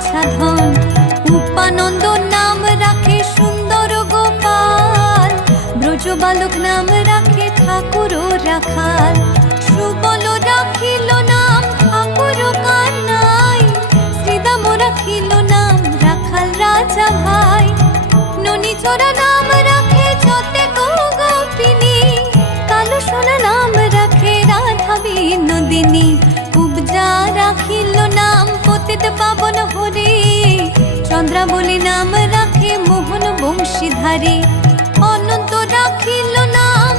বাছা ধন। উপানন্দ নাম রাখে সুন্দর গোপাল, ব্রজ বালক নাম রাখে ঠাকুর রাখাল। সুবল রাখিল নাম ঠাকুর কানাই, শ্রীদাম রাখিল নাম রাখাল রাজা ভাই। ননী চোরা নাম রাখে যতে গোপিনী, কালো সোনা নাম রাখে রাধা বিনোদিনী। কুবজা রাখিল নাম পতিত পাবন হরি, চন্দ্রাবলী নাম রাখে মোহন বংশীধারী। অনন্ত রাখিল নাম